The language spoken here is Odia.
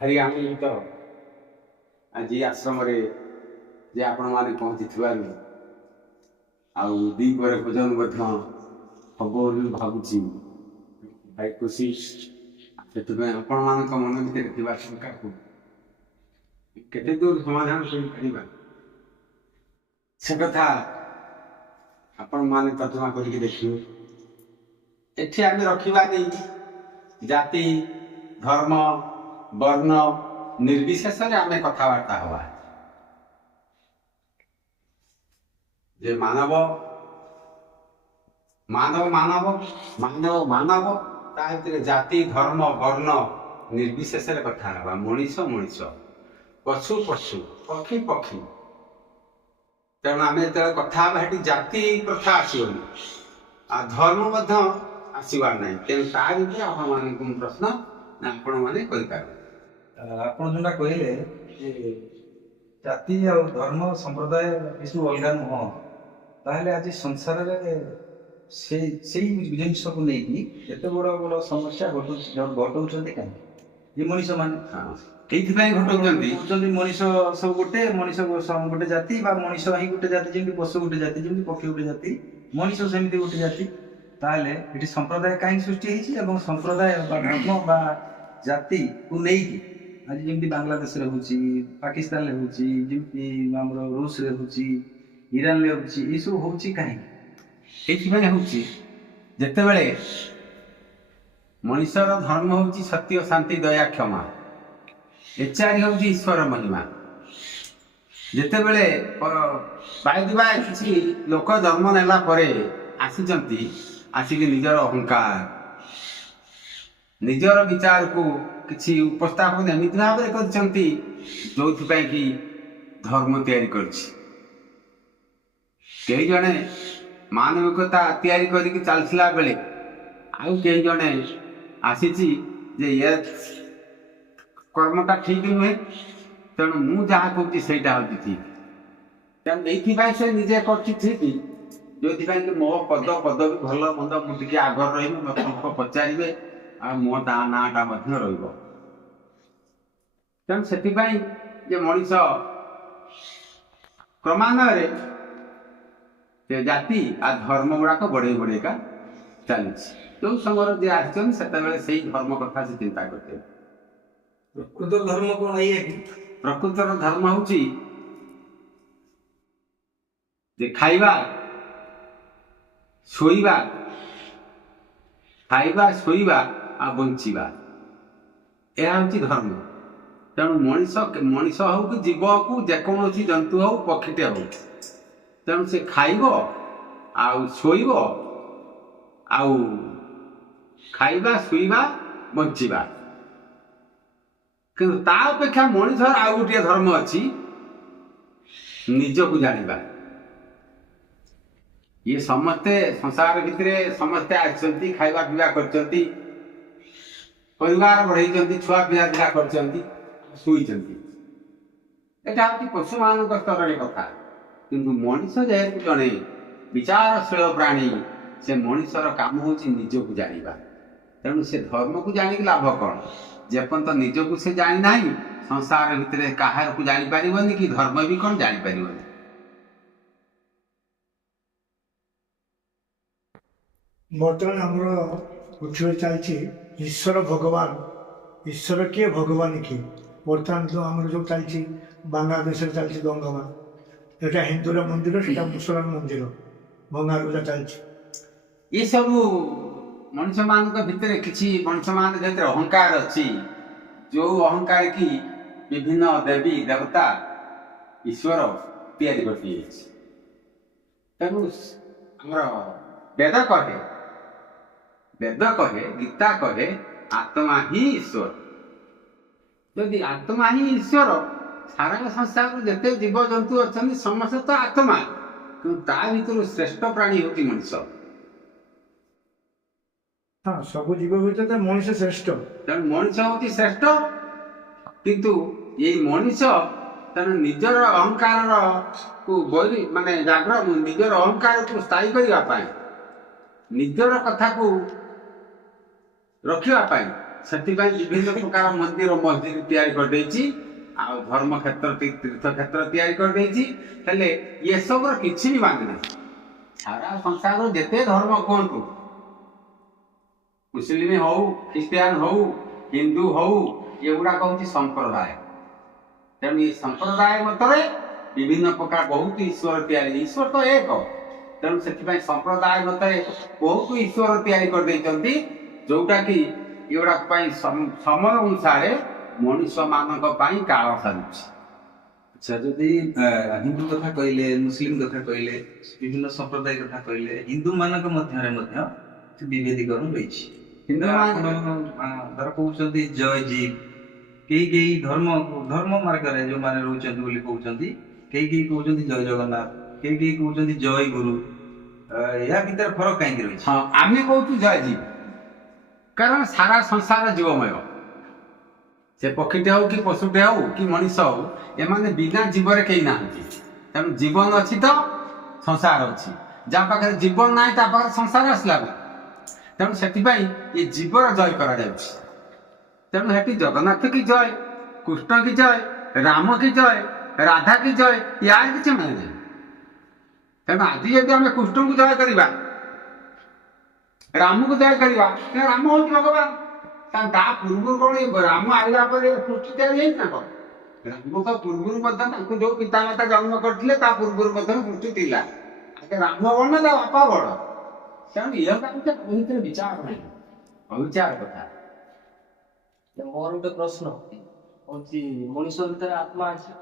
ଭାରି ଆନନ୍ଦିତ ଆଜି ଆଶ୍ରମରେ ଯେ ଆପଣମାନେ ପହଞ୍ଚିଥିବାରୁ ଆଉ ଦ୍ୱିପହରେ ଭୋଜନ ମଧ୍ୟ ହବ ବୋଲି ଭାବୁଛି। ଭାରି ଖୁସି। ସେଥିପାଇଁ ଆପଣମାନଙ୍କ ମନ ଭିତରେ ଥିବା ଶଙ୍କାକୁ କେତେ ଦୂର ସମାଧାନ କରିପାରିବା ସେ କଥା ଆପଣମାନେ ତର୍ଜମା କରିକି ଦେଖିବେ। ଏଠି ଆମେ ରଖିବାନି ଜାତି ଧର୍ମ ବର୍ଣ୍ଣ ନିର୍ବିଶେଷରେ ଆମେ କଥାବାର୍ତ୍ତା ହବା ଯେ ମାନବ ମାନବ ମାନବ ମାନବ ମାନବ ତା ଭିତରେ ଜାତି ଧର୍ମ ବର୍ଣ୍ଣ ନିର୍ବିଶେଷରେ କଥା ହେବା। ମଣିଷ ମଣିଷ ପଶୁ ପଶୁ ପକ୍ଷୀ ପକ୍ଷୀ। ତେଣୁ ଆମେ ଯେତେବେଳେ କଥା ହେବା ସେଠି ଜାତି ପ୍ରଥା ଆସିବନି ଆଉ ଧର୍ମ ମଧ୍ୟ ଆସିବାର ନାହିଁ। ତେଣୁ ତା ଭିତରେ ଆପଣମାନଙ୍କୁ ପ୍ରଶ୍ନ ଆପଣମାନେ କରିପାରିବେ। ଆପଣ ଯୋଉଟା କହିଲେ ଯେ ଜାତି ଆଉ ଧର୍ମ ସମ୍ପ୍ରଦାୟ ଏସବୁ ଅଲଗା ନୁହଁ, ତାହେଲେ ଆଜି ସଂସାରରେ ସେଇ ଜିନିଷକୁ ନେଇକି ଏତେ ବଡ଼ ବଡ଼ ସମସ୍ୟା ଘଟଉଛନ୍ତି କାହିଁକି? ଯେ ମଣିଷ ମାନେ ଏଇଥିପାଇଁ ଘଟଉଛନ୍ତି କହୁଛନ୍ତି ମଣିଷ ସବୁ ଗୋଟେ, ମଣିଷ ଗୋଟେ ଜାତି ବା ମଣିଷ ହିଁ ଗୋଟେ ଜାତି, ଯେମିତି ପଶୁ ଗୋଟେ ଜାତି, ଯେମିତି ପକ୍ଷୀ ଗୋଟେ ଜାତି, ମଣିଷ ସେମିତି ଗୋଟେ ଜାତି। ତାହେଲେ ଏଠି ସମ୍ପ୍ରଦାୟ କାହିଁକି ସୃଷ୍ଟି ହେଇଛି ଏବଂ ସମ୍ପ୍ରଦାୟ ବା ଧର୍ମ ବା ଜାତିକୁ ନେଇକି ଆଜି ଯେମିତି ବାଂଲାଦେଶରେ ହଉଛି, ପାକିସ୍ତାନରେ ହଉଛି, ଯେମିତି ଆମର ରୁଷରେ ହଉଛି, ଇରାନରେ ହଉଛି, ଏସବୁ ହଉଛି କାହିଁକି? ଏଇଥିପାଇଁ ହଉଛି ଯେତେବେଳେ ମଣିଷର ଧର୍ମ ହଉଛି ସତ୍ୟ ଶାନ୍ତି ଦୟା କ୍ଷମା, ଏ ଚାରି ହଉଛି ଈଶ୍ୱର ମହିମା। ଯେତେବେଳେ ପାଇଥିବା କିଛି ଲୋକ ଜନ୍ମ ନେଲା ପରେ ଆସିଛନ୍ତି, ଆସିକି ନିଜର ଅହଙ୍କାର ନିଜର ବିଚାରକୁ କିଛି ଉପସ୍ଥାପନ ଏମିତି ଭାବରେ କରିଛନ୍ତି ଯୋଉଥିପାଇଁ କି ଧର୍ମ ତିଆରି କରିଛି। କେହି ଜଣେ ମାନବିକତା ତିଆରି କରିକି ଚାଲିଥିଲା ବେଳେ ଆଉ କେହି ଜଣେ ଆସିଛି ଯେ ଏ କର୍ମଟା ଠିକ ନୁହେଁ, ତେଣୁ ମୁଁ ଯାହା କହୁଛି ସେଇଟା ହଉଛି ଠିକ। ତେଣୁ ଏଇଥିପାଇଁ ସେ ନିଜେ କରୁଛି ଠିକ, ଯୋଉଥିପାଇଁ କି ମୋ ପଦ ପଦବୀ ଭଲ ମନ୍ଦ ମୁଁ ଟିକେ ଆଗରେ ରହିବି, ମୋତେ ଲୋକ ପଚାରିବେ ଆଉ ମୋ ତା ନାଁଟା ମଧ୍ୟ ରହିବ। ତେଣୁ ସେଥିପାଇଁ ଯେ ମଣିଷ କ୍ରମାନ୍ୱୟରେ ସେ ଜାତି ଆଉ ଧର୍ମ ଗୁଡାକ ବଢେଇ ବଢେଇକା ଚାଲିଛି। ଯୋଉ ସମୟରେ ଯିଏ ଆସିଛନ୍ତି ସେତେବେଳେ ସେଇ ଧର୍ମ କଥା ସେ ଚିନ୍ତା କରିଥିଲେ। ପ୍ରକୃତ ଧର୍ମ କଣ ଏଇଆ କି? ପ୍ରକୃତର ଧର୍ମ ହଉଛି ଯେ ଖାଇବା ଶୋଇବା ଆଉ ବଞ୍ଚିବା, ଏହା ହଉଛି ଧର୍ମ। ତେଣୁ ମଣିଷ ହଉ କି ଜୀବ ହଉ, ଯେକୌଣସି ଜନ୍ତୁ ହଉ ପକ୍ଷୀଟେ ହଉ, ତେଣୁ ସେ ଖାଇବ ଆଉ ଶୋଇବ ଆଉ ଖାଇବା ଶୋଇବା ବଞ୍ଚିବା। କିନ୍ତୁ ତା ଅପେକ୍ଷା ମଣିଷର ଆଉ ଗୋଟିଏ ଧର୍ମ ଅଛି, ନିଜକୁ ଜାଣିବା। ଇଏ ସମସ୍ତେ ସଂସାର ଭିତରେ ସମସ୍ତେ ଆସିଛନ୍ତି, ଖାଇବା ପିଇବା କରିଛନ୍ତି, ପରିବାର ବଢେଇଛନ୍ତି, ଛୁଆ ପିଲା ପିଲା କରିଛନ୍ତି, ଶୋଇଛନ୍ତି। ଏଟା ହଉଛି ପଶୁମାନଙ୍କ ସ୍ତରରେ କଥା। କିନ୍ତୁ ମଣିଷ ଯେହେତୁ ଜଣେ ବିଚାରଶୀଳ ପ୍ରାଣୀ, ସେ ମଣିଷର କାମ ହଉଛି ନିଜକୁ ଜାଣିବା। ତେଣୁ ସେ ଧର୍ମକୁ ଜାଣିକି ଲାଭ କଣ? ଯେପର୍ଯ୍ୟନ୍ତ ନିଜକୁ ସେ ଜାଣିନାହିଁ, ସଂସାର ଭିତରେ କାହାକୁ ଜାଣିପାରିବନି କି ଧର୍ମ ବି କଣ ଜାଣିପାରିବନି। ବର୍ତ୍ତମାନ ଆମର ପୃଥିବୀରେ ଚାଲିଛି ଈଶ୍ୱର ଭଗବାନ। ଈଶ୍ୱର କିଏ, ଭଗବାନ କିଏ? ବର୍ତ୍ତମାନ ଯେଉଁ ଆମର ଯେଉଁ ଚାଲିଛି ବାଂଲାଦେଶରେ ଚାଲିଛି ଦଙ୍ଗମା, ଏଇଟା ହିନ୍ଦୁର ମନ୍ଦିର, ସେଟା ମୁସଲମାନ ମନ୍ଦିର, ଭଙ୍ଗାରୁଜା ଚାଲିଛି। ଏସବୁ ମଣିଷମାନଙ୍କ ଭିତରେ କିଛି ମଣିଷମାନଙ୍କ ଭିତରେ ଅହଙ୍କାର ଅଛି, ଯୋଉ ଅହଙ୍କାର କି ବିଭିନ୍ନ ଦେବୀ ଦେବତା ଈଶ୍ୱର ତିଆରି କରିଦିଆଯାଇଛି। ତେଣୁ ଆମର ବେଦ କହେ, ଗୀତା କହେ, ଆତ୍ମା ହିଁ ଈଶ୍ୱର। ଯଦି ଆତ୍ମା ହିଁ ଈଶ୍ୱର, ସାରା ସଂସାରରେ ଯେତେ ଜୀବଜନ୍ତୁ ଅଛନ୍ତି ସମସ୍ତେ ତ ଆତ୍ମା, କିନ୍ତୁ ତା ଭିତରୁ ଶ୍ରେଷ୍ଠ ପ୍ରାଣୀ ହେଉଛି ମଣିଷ। ହଁ, ସବୁ ଜୀବ ଭିତରେ ମଣିଷ ଶ୍ରେଷ୍ଠ। ତେଣୁ ମଣିଷ ହେଉଛି ଶ୍ରେଷ୍ଠ, କିନ୍ତୁ ଏଇ ମଣିଷ ତେଣୁ ନିଜର ଅହଙ୍କାରକୁ ନିଜର ଅହଙ୍କାରକୁ ସ୍ଥାୟୀ କରିବା ପାଇଁ, ନିଜର କଥାକୁ ରଖିବା ପାଇଁ ସେଥିପାଇଁ ବିଭିନ୍ନ ପ୍ରକାର ମନ୍ଦିର ମସଜିଦ ତିଆରି କରିଦେଇଛି, ଆଉ ଧର୍ମ କ୍ଷେତ୍ର ତୀର୍ଥ କ୍ଷେତ୍ର ତିଆରି କରିଦେଇଛି। ହେଲେ ଏସବୁର କିଛି ବି ମାନେ ନାହିଁ। ସାରା ସଂସାରର ଯେତେ ଧର୍ମ କୁହନ୍ତୁ, ମୁସଲିମ ହଉ, ଖ୍ରୀଷ୍ଟିଆନ ହଉ, ହିନ୍ଦୁ ହଉ, ଏଗୁଡାକ ହଉଛି ସମ୍ପ୍ରଦାୟ। ତେଣୁ ଏ ସମ୍ପ୍ରଦାୟ ମତରେ ବିଭିନ୍ନ ପ୍ରକାର ବହୁତ ଈଶ୍ୱର ତିଆରି, ଈଶ୍ୱର ତ ଏକ। ତେଣୁ ସେଥିପାଇଁ ସମ୍ପ୍ରଦାୟ ମତରେ ବହୁତ ଈଶ୍ୱର ତିଆରି କରିଦେଇଛନ୍ତି, ଯୋଉଟା କି ଏଗୁଡାକ ପାଇଁ ସମୟ ଅନୁସାରେ ମଣିଷ ମାନଙ୍କ ପାଇଁ କାଳ ସାରୁଛି। ଆଚ୍ଛା, ଯଦି ହିନ୍ଦୁ କଥା କହିଲେ, ମୁସଲିମ କଥା କହିଲେ, ବିଭିନ୍ନ ସମ୍ପ୍ରଦାୟ କଥା କହିଲେ, ହିନ୍ଦୁ ମାନଙ୍କ ମଧ୍ୟରେ ମଧ୍ୟ ବିଭେଦୀକରଣ ରହିଛି। ଧର କହୁଛନ୍ତି ଜୟ ଜୀବ, କେହି ଧର୍ମ ମାର୍ଗରେ ଯୋଉମାନେ ରହୁଛନ୍ତି ବୋଲି କହୁଛନ୍ତି, କେହି କହୁଛନ୍ତି ଜୟ ଜଗନ୍ନାଥ, କେହି କହୁଛନ୍ତି ଜୟ ଗୁରୁ। ଏହା ଭିତରେ ଫରକ କାହିଁକି ରହିଛି? ହଁ, ଆମେ କହୁଛୁ ଜୟ ଜୀବ, କାରଣ ସାରା ସଂସାର ଜୀବମୟ। ସେ ପକ୍ଷୀଟେ ହଉ କି ପଶୁଟେ ହଉ କି ମଣିଷ ହଉ, ଏମାନେ ବିନା ଜୀବରେ କେହି ନାହାନ୍ତି। ତେଣୁ ଜୀବନ ଅଛି ତ ସଂସାର ଅଛି। ଯାହା ପାଖରେ ଜୀବନ ନାହିଁ ତା ପାଖରେ ସଂସାର ଆସିଲା। ତେଣୁ ସେଥିପାଇଁ ଏ ଜୀବର ଜୟ କରାଯାଉଛି। ତେଣୁ ସେଠି ଜଗନ୍ନାଥ କି ଜୟ, କୃଷ୍ଣ କି ଜୟ, ରାମ କି ଜୟ, ରାଧା କି ଜୟ, ୟାର କିଛି ମାନେ ନାହିଁ। ତେଣୁ ଆଜି ଯଦି ଆମେ କୃଷ୍ଣଙ୍କୁ ଜୟ କରିବା, ରାମକୁ ଜୟ କରିବା, ରାମ ହଉଛି ଭଗବାନ। ତା ପୂର୍ବରୁ କଣ ରାମ ଆଇଲା ପରେ ସୃଷ୍ଟି ତିଆରି ହେଇଛି ନା କଣ? ରାମ ତ ପୂର୍ବରୁ ମଧ୍ୟ ତାଙ୍କୁ ଯୋଉ ପିତାମାତା ଜନ୍ମ କରିଥିଲେ ତା ପୂର୍ବରୁ ମଧ୍ୟ ସୃଷ୍ଟି ଥିଲା। ରାମ ବଡ଼ ନା ତା ବାପା ବଡ଼? ତେଣୁ ଇଏ ଭିତରେ ବିଚାର ନାହିଁ, ଅବିଚାର କଥା। ମୋର ଗୋଟେ ପ୍ରଶ୍ନ ହଉଛି, ମଣିଷ ଭିତରେ ଆତ୍ମା ଅଛି?